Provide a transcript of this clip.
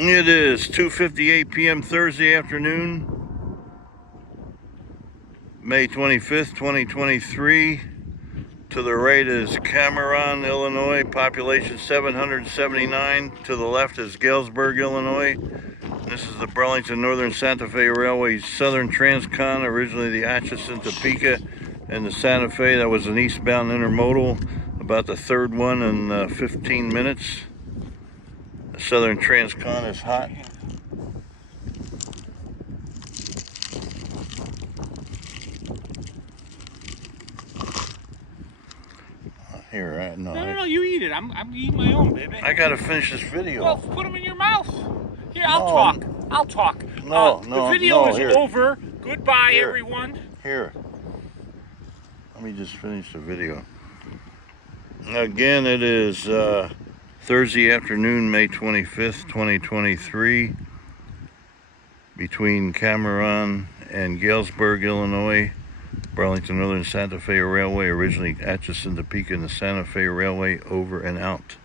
It is 2:58 p.m. Thursday afternoon, May 25th, 2023. To the right is Cameron, Illinois, population 779. To the left is Galesburg, Illinois. This is the Burlington Northern Santa Fe Railway Southern Transcon, originally the Atchison, Topeka, and the Santa Fe. That was an eastbound intermodal, about the third one in 15 minutes. The Southern Transcon is hot. Here, No, you eat it. I'm eating my own, baby. I gotta finish this video. Well, put them in your mouth. Here, I'll talk. The video is here. over. Goodbye, Here. everyone. Here. Let me just finish the video. Again, it is Thursday afternoon, May 25th, 2023, between Cameron and Galesburg, Illinois. Burlington Northern Santa Fe Railway, originally Atchison, Topeka, and the Santa Fe Railway, over and out.